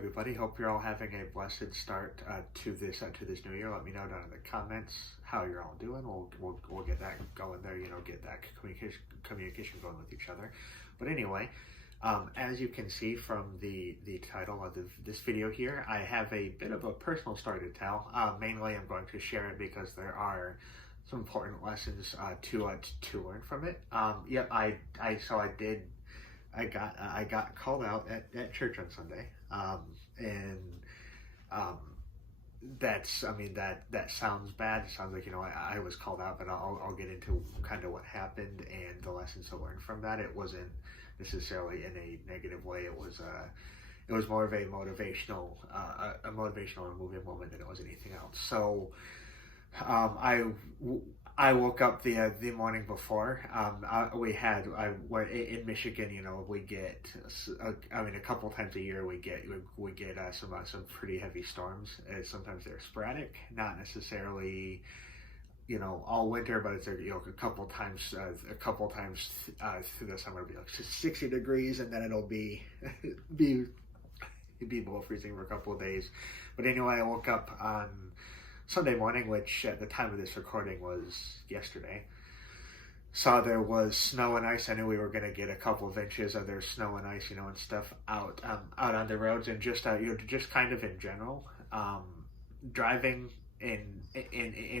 everybody. Hope you're all having a blessed start to this new year. Let me know down in the comments how you're all doing. We'll get that going there. Get that communication going with each other. But anyway, as you can see from the title of this video here, I have a bit of a personal story to tell. Mainly, I'm going to share it because there are some important lessons to learn from it. I got called out at church on Sunday, and that sounds bad. It sounds like I was called out, but I'll get into kind of what happened and the lessons to learn from that. It wasn't necessarily in a negative way. It was more of a motivational and moving moment than it was anything else. So I woke up the morning before. In Michigan, we get, a couple times a year we get some pretty heavy storms. Sometimes they're sporadic, not necessarily all winter, but it's a couple times through the summer. It'll be like 60 degrees, and then it'll be below freezing for a couple of days. But anyway, I woke up on Sunday morning, which at the time of this recording was yesterday. Saw there was snow and ice. I knew we were going to get a couple of inches of their snow and ice, and stuff out on the roads, and just kind of in general, driving in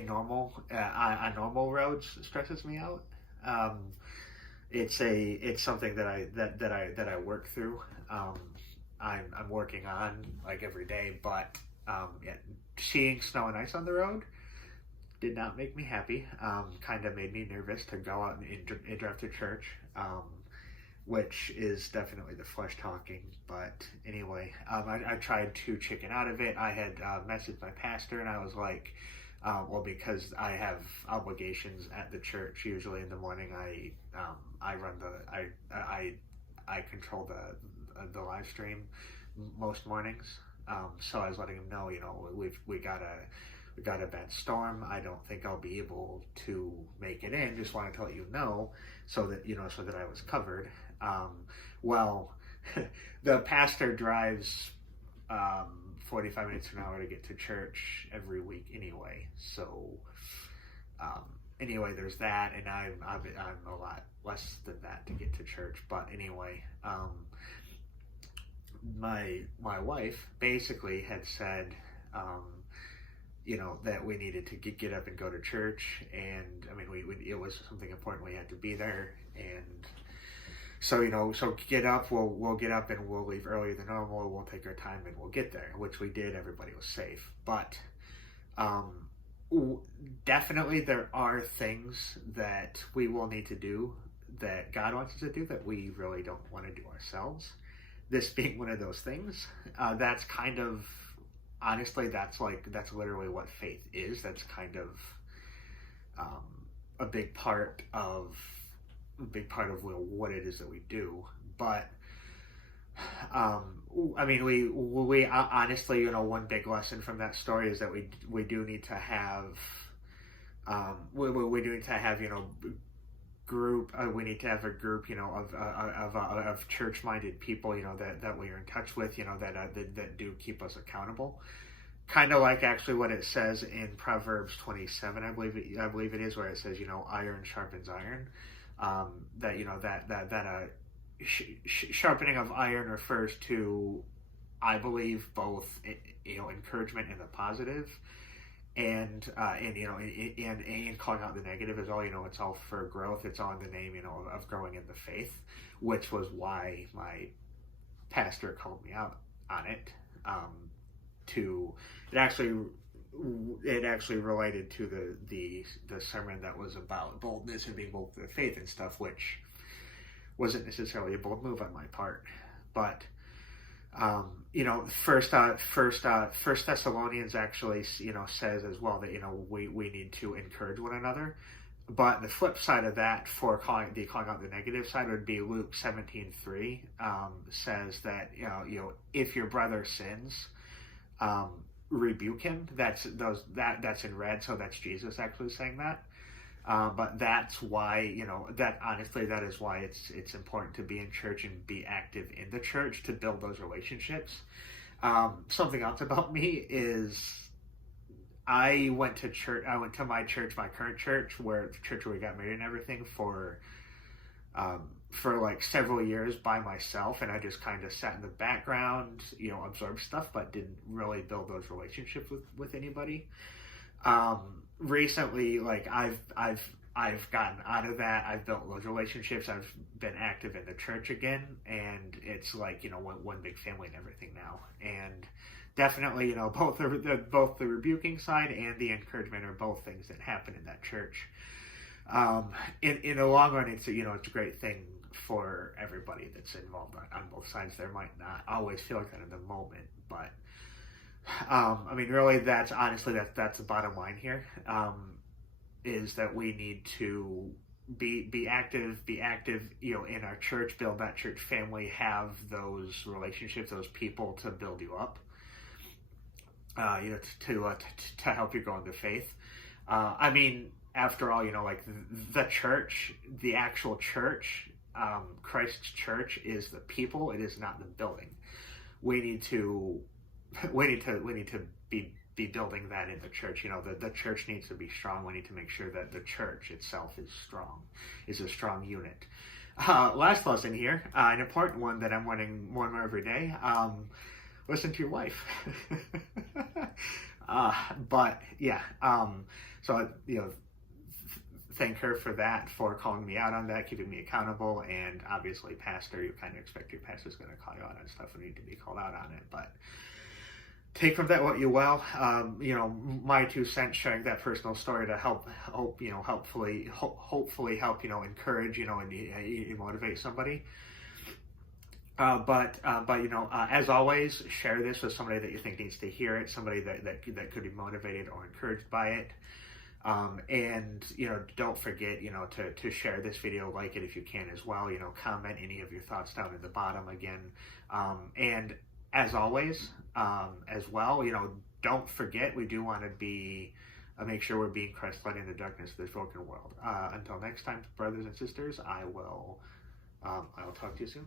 normal on normal roads stresses me out. It's something that I work through. I'm working on like every day, but seeing snow and ice on the road did not make me happy. Kind of made me nervous to go out and drive to church, which is definitely the flesh talking. But anyway, I tried to chicken out of it. I had messaged my pastor, and I was like, because I have obligations at the church. Usually in the morning, I control the live stream most mornings. So I was letting him know, we got a bad storm. I don't think I'll be able to make it in. Just wanted to let you know, so that I was covered. The pastor drives 45 minutes an hour to get to church every week anyway. So anyway, there's that, and I'm a lot less than that to get to church. But anyway, my wife basically had said, that we needed to get up and go to church, and it was something important. We had to be there, and so get up. We'll get up and we'll leave earlier than normal. We'll take our time and we'll get there, which we did. Everybody was safe, but definitely there are things that we will need to do that God wants us to do that we really don't want to do ourselves. This being one of those things. That's kind of, honestly, that's literally what faith is. That's kind of a big part of what it is that we do. But we honestly, one big lesson from that story is that we do need to have we do need to have group. We need to have a group, of church-minded people, that we are in touch with, that do keep us accountable. Kind of like actually what it says in Proverbs 27, I believe it is, where it says, iron sharpens iron. Sharpening of iron refers to, I believe, both encouragement in the positive, and calling out the negative is all. It's all for growth. It's all in the name of growing in the faith, which was why my pastor called me out on it. It actually related to the sermon that was about boldness and being bold for the faith and stuff, which wasn't necessarily a bold move on my part, but First Thessalonians actually says as well that we need to encourage one another. But the flip side of that, for calling out the negative side, would be Luke 17:3, says that if your brother sins, rebuke him. That's in red, so that's Jesus actually saying that. But that's why, that is why it's important to be in church and be active in the church to build those relationships. Something else about me is I went to church. I went to my church, my current church, where the church where we got married and everything, for like several years by myself, and I just kind of sat in the background, absorbed stuff, but didn't really build those relationships with anybody. Recently, like I've gotten out of that. I've built those relationships. I've been active in the church again, and it's like one big family and everything now. And definitely, both the rebuking side and the encouragement are both things that happen in that church. In the long run, it's it's a great thing for everybody that's involved on both sides. There might not always feel like that in the moment, but I mean, really, that's the bottom line here. Is that we need to be active, in our church, build that church family, have those relationships, those people to build you up, to help you grow in the faith. I mean, after all, like the church, the actual church, Christ's church is the people. It is not the building. We need to be building that in the church. The church needs to be strong. We need to make sure that the church itself is strong, is a strong unit. Last lesson here, an important one that I'm learning more and more every day. Listen to your wife. But yeah, so thank her for that, for calling me out on that, keeping me accountable, and obviously, pastor, you kind of expect your pastor's going to call you out on stuff when you need to be called out on it, but take from that what you will. My 2 cents, sharing that personal story to hopefully help, encourage, and motivate somebody. But as always, share this with somebody that you think needs to hear it, somebody that could be motivated or encouraged by it. And don't forget, to share this video, like it if you can as well. Comment any of your thoughts down at the bottom again. And as always, as well, don't forget, we do want to make sure we're being Christ-led in the darkness of this broken world. Until next time, brothers and sisters, I'll talk to you soon.